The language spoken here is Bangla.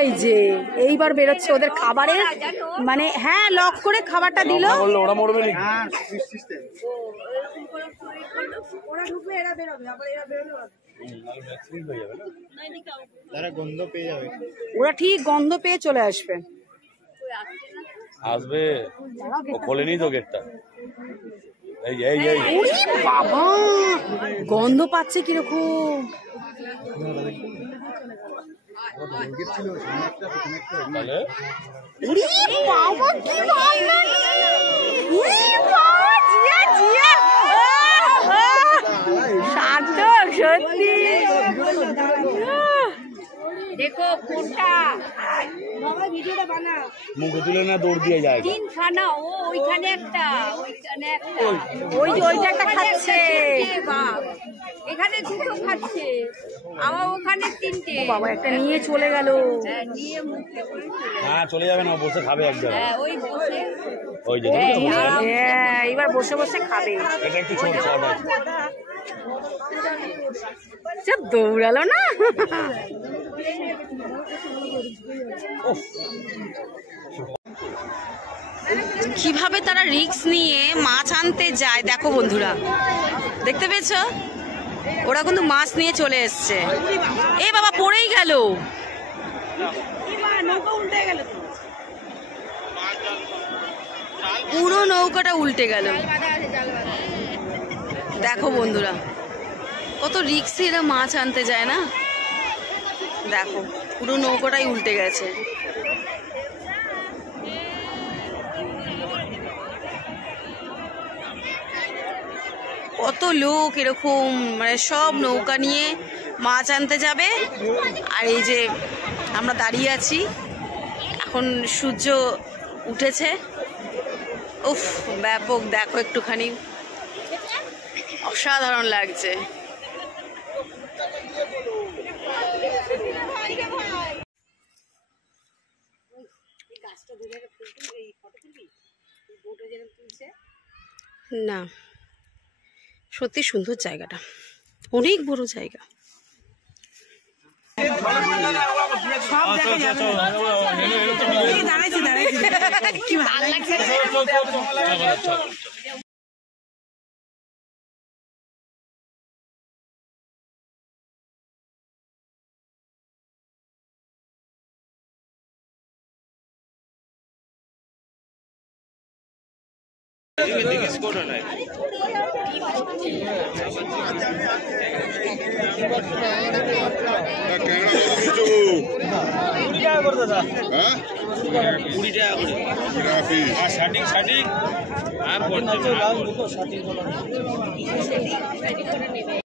এই যে এইবার বেরোচ্ছে ওদের খাবারের, মানে হ্যাঁ লক করে খাবারটা দিল। ওরা মরবে নাকি? ওরা ঠিক গন্ধ পেয়ে চলে আসবে। আসবে, ও খোলেনি তো গেটটা। বাবা গন্ধ পাচ্ছে কিরকম। সত্যি দেখো কোনটা মুখে তুলে না দৌড় দিয়ে যায়। তিনখানা, ও ওইখানে একটা, ওইখানে একটা, ওই যে ওইটা একটা খাচ্ছে, এখানে দুটো খাচ্ছে, আবার ওখানে তিনটে। বাবা একটা নিয়ে চলে গেল। নিয়ে মুখে হ্যাঁ চলে যাবে না, বসে খাবে এক জায়গায়। হ্যাঁ ওই বসে ওই যে হ্যাঁ এবার বসে বসে খাবে। এটা একটু ছোট ছোট আছে। দৌড়ালো না। কিভাবে তারা রিস্ক নিয়ে মাছ আনতে যায় দেখো বন্ধুরা, দেখতে পেয়েছো? ওরা কিন্তু মাছ নিয়ে চলে এসছে। এ বাবা পড়েই গেল, পুরো নৌকাটা উল্টে গেল। দেখো বন্ধুরা কত রিস্কে এরা মাছ আনতে যায় না। দেখো পুরো নৌকাটাই উল্টে গেছে। কত লোক এরকম, মানে সব নৌকা নিয়ে মাছ আনতে যাবে। আর এই যে আমরা দাঁড়িয়ে আছি, এখন সূর্য উঠেছে। উফ ব্যাপক, দেখো একটুখানি অসাধারণ লাগছে। না সত্যি সুন্দর জায়গাটা, অনেক বড় জায়গা। কি ভালো লাগছে। সঠিক